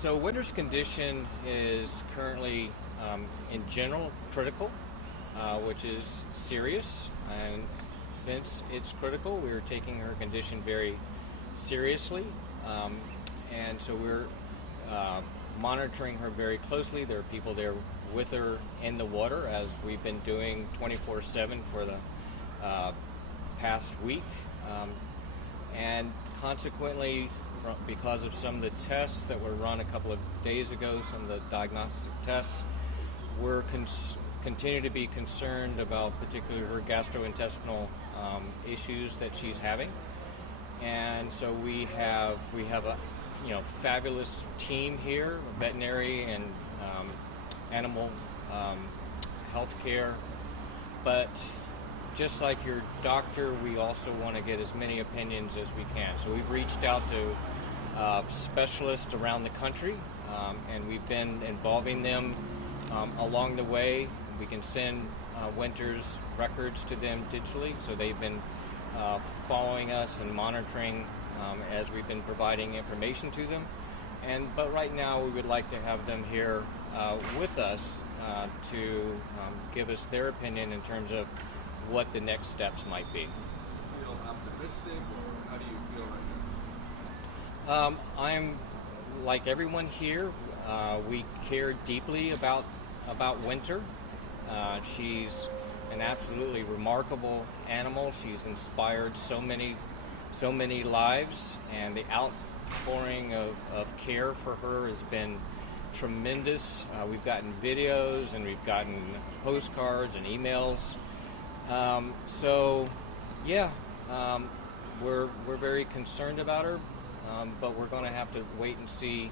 So Winter's condition is currently, in general, critical, which is serious. And since it's critical, we're taking her condition very seriously. And so we're monitoring her very closely. There are people there with her in the water, as we've been doing 24/7 for the past week. And consequently, because of some of the tests that were run a couple of days ago, some of the diagnostic tests, we're continue to be concerned about particularly her gastrointestinal issues that she's having. And so we have a fabulous team here, veterinary and animal health care. But just like your doctor, we also want to get as many opinions as we can. So we've reached out to specialists around the country, and we've been involving them along the way. We can send Winter's records to them digitally, so they've been following us and monitoring as we've been providing information to them. But right now we would like to have them here with us to give us their opinion in terms of what the next steps might be. Do you feel optimistic, or how do you feel right now? I'm like everyone here. We care deeply about Winter. She's an absolutely remarkable animal. She's inspired so many lives, and the outpouring of care for her has been tremendous. We've gotten videos, and we've gotten postcards and emails. We're very concerned about her, but we're going to have to wait and see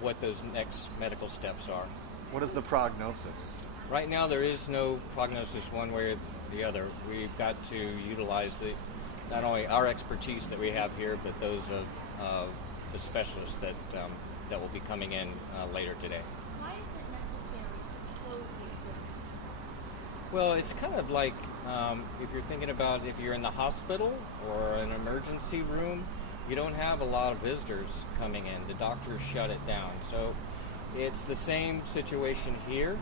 what those next medical steps are. What is the prognosis? Right now, there is no prognosis one way or the other. We've got to utilize not only our expertise that we have here, but those of the specialists that will be coming in later today. Why is it necessary to close the aquarium? Well, it's kind of like if you're thinking about if you're in the hospital or an emergency room, you don't have a lot of visitors coming in. The doctors shut it down. So it's the same situation here.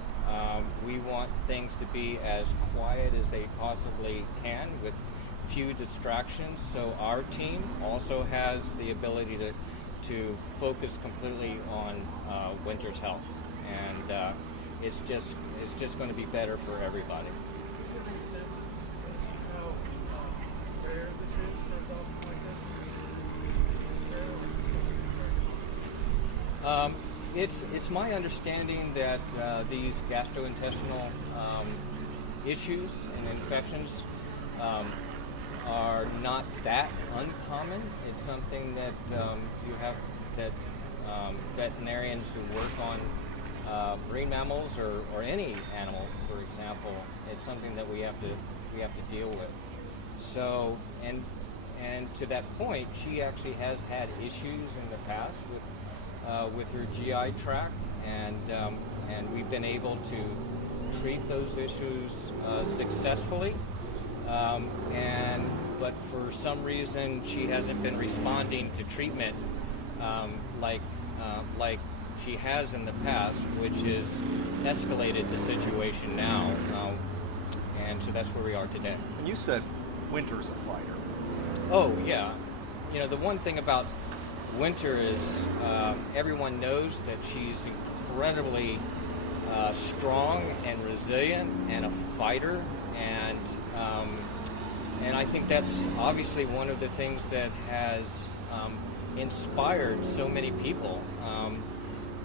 We want things to be as quiet as they possibly can with few distractions. So our team also has the ability to focus completely on Winter's health. And it's just going to be better for everybody. It's my understanding that these gastrointestinal issues and infections are not that uncommon. It's something that you have that veterinarians who work on marine mammals or any animal, for example, it's something that we have to deal with. So and to that point, she actually has had issues in the past with her GI tract, and we've been able to treat those issues successfully. But for some reason, she hasn't been responding to treatment like she has in the past, which has escalated the situation now. And so that's where we are today. And you said Winter's a fighter. Oh, yeah. The one thing about Winter is everyone knows that she's incredibly strong and resilient and a fighter, and I think that's obviously one of the things that has inspired so many people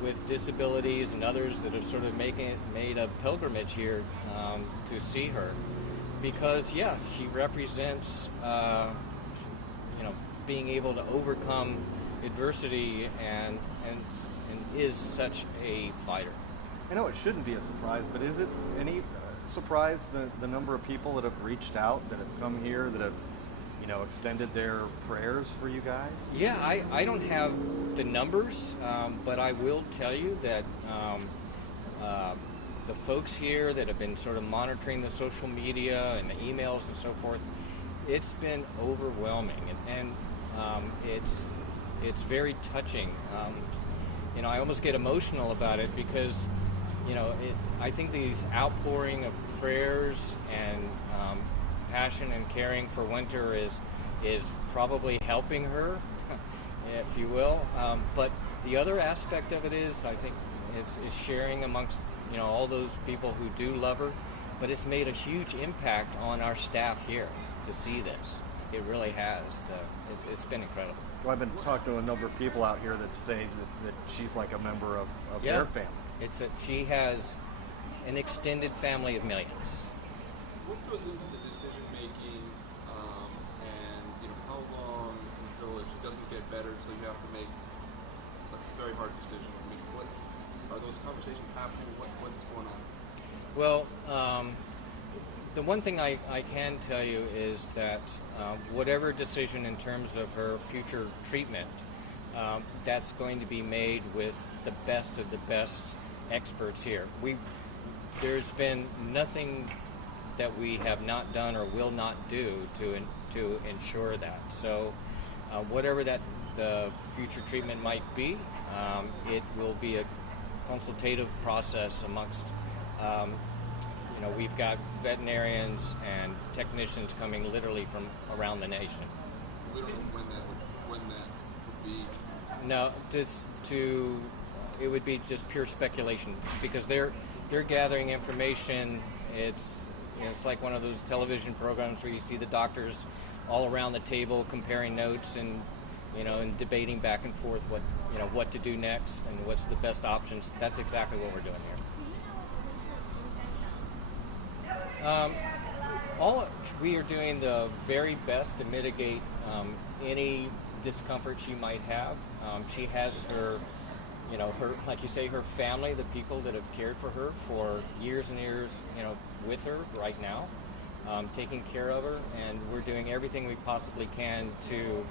with disabilities and others that have sort of made a pilgrimage here to see her, because she represents being able to overcome adversity and is such a fighter. I know it shouldn't be a surprise, but is it any surprise the number of people that have reached out, that have come here, that have extended their prayers for you guys? Yeah, I don't have the numbers, but I will tell you that the folks here that have been sort of monitoring the social media and the emails and so forth, it's been overwhelming, and it's very touching. I almost get emotional about it because, I think these outpouring of prayers and passion and caring for Winter is probably helping her, if you will. But the other aspect of it is, I think, is sharing amongst all those people who do love her. But it's made a huge impact on our staff here to see this. It really has. It's been incredible. Well, I've been talking to a number of people out here that say that she's like a member of their family. She has an extended family of millions. What goes into the decision making, and how long until if she doesn't get better, until you have to make a very hard decision? I mean, what are those conversations happening? What's going on? Well, the one thing I can tell you is that whatever decision in terms of her future treatment, that's going to be made with the best of the best experts here. There's been nothing that we have not done or will not do to ensure that. So whatever the future treatment might be, it will be a consultative process amongst we've got veterinarians and technicians coming literally from around the nation. We don't know when that would be. No, it would be just pure speculation because they're gathering information. It's like one of those television programs where you see the doctors all around the table comparing notes and and debating back and forth what to do next and what's the best options. That's exactly what we're doing here. We are doing the very best to mitigate any discomfort she might have. She has her like you say, her family, the people that have cared for her for years and years, with her right now, taking care of her, and we're doing everything we possibly can to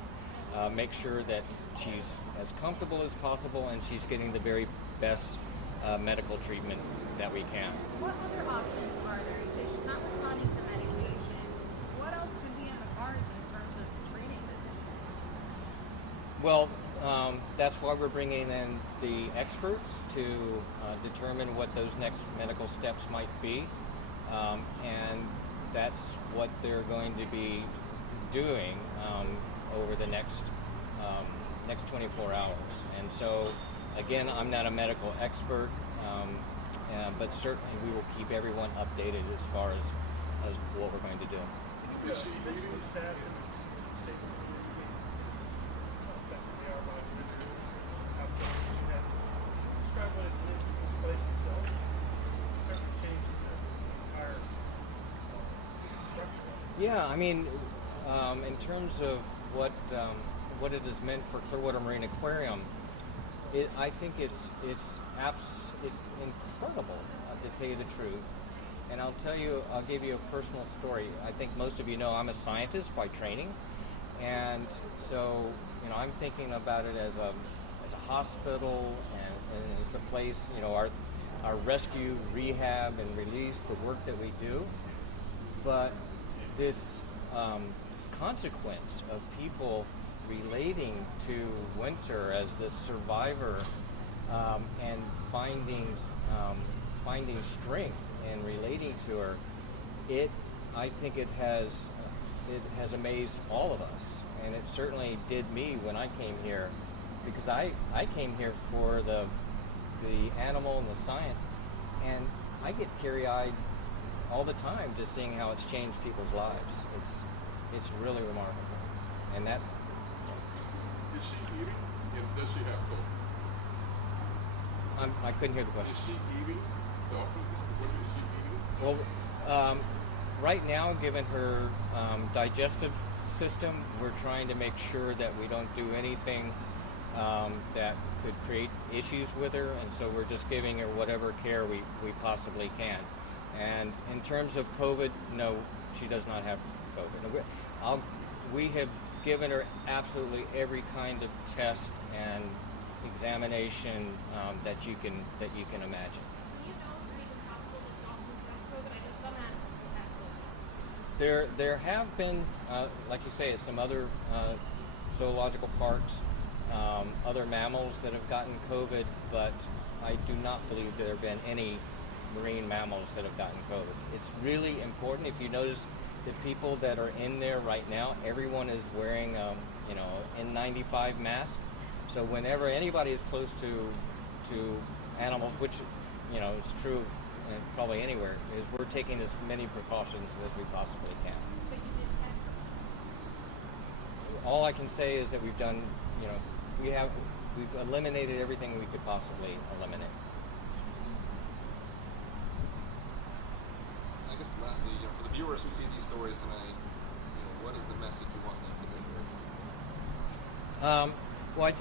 make sure that she's as comfortable as possible and she's getting the very best medical treatment that we can. What other options are there? You say she's not responding to medication. What else would be in the cards in terms of treating this? Well, that's why we're bringing in the experts to determine what those next medical steps might be, and that's what they're going to be doing over the next 24 hours. And so, again, I'm not a medical expert, but certainly we will keep everyone updated as far as what we're going to do. Is she leaving staff in the state of effectively are by visitors after she had describe what it's in this place itself? Certainly changes the entire structure. Yeah, I mean, in terms of what it has meant for Clearwater Marine Aquarium, I think it's incredible, to tell you the truth. And I'll give you a personal story. I think most of you know I'm a scientist by training, and so I'm thinking about it as a hospital and it's a place, our rescue, rehab, and release, the work that we do. But this consequence of people relating to Winter as the survivor and finding strength and relating to her, I think it has amazed all of us, and it certainly did me when I came here, because I came here for the animal and the science, and I get teary-eyed all the time just seeing how it's changed people's lives. It's really remarkable, and that. Is she eating? And does she have COVID? I couldn't hear the question. Is she eating? Dolphin? What is she eating? Well, right now, given her digestive system, we're trying to make sure that we don't do anything that could create issues with her, and so we're just giving her whatever care we possibly can. And in terms of COVID, no, she does not have COVID. We have given her absolutely every kind of test and examination that you can imagine. Do you know if it's even possible that dolphins have COVID? I know some animals have COVID. There have been, like you say, at some other zoological parks, other mammals that have gotten COVID, but I do not believe there have been any marine mammals that have gotten COVID. It's really important. If you notice the people that are in there right now, everyone is wearing, N95 mask. So whenever anybody is close to animals, which, is true probably anywhere, is we're taking as many precautions as we possibly can. But you did test them. All I can say is that we've done, we've eliminated everything we could possibly eliminate. I guess lastly, for the viewers who see these stories tonight, what is the message you want them to take away? Well, I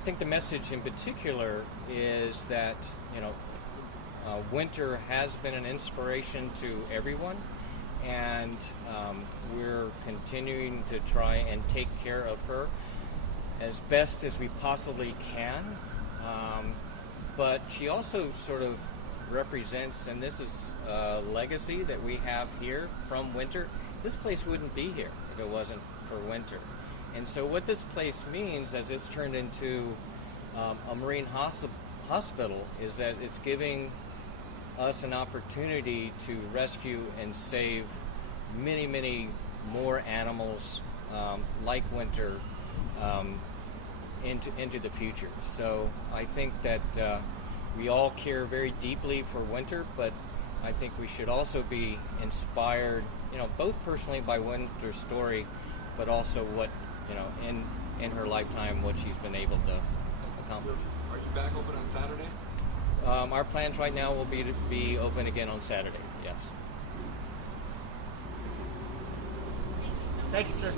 think the message in particular is that winter has been an inspiration to everyone, and we're continuing to try and take care of her as best as we possibly can. But she also sort of represents, and this is a legacy that we have here from winter. This place wouldn't be here if it wasn't for winter. And so what this place means, as it's turned into a marine hospital, is that it's giving us an opportunity to rescue and save many, many more animals like winter into the future. So I think that we all care very deeply for winter, but I think we should also be inspired, both personally by Winter's story, but also what, in her lifetime, what she's been able to accomplish. Are you back open on Saturday? Our plans right now will be to be open again on Saturday, yes. Thank you, sir.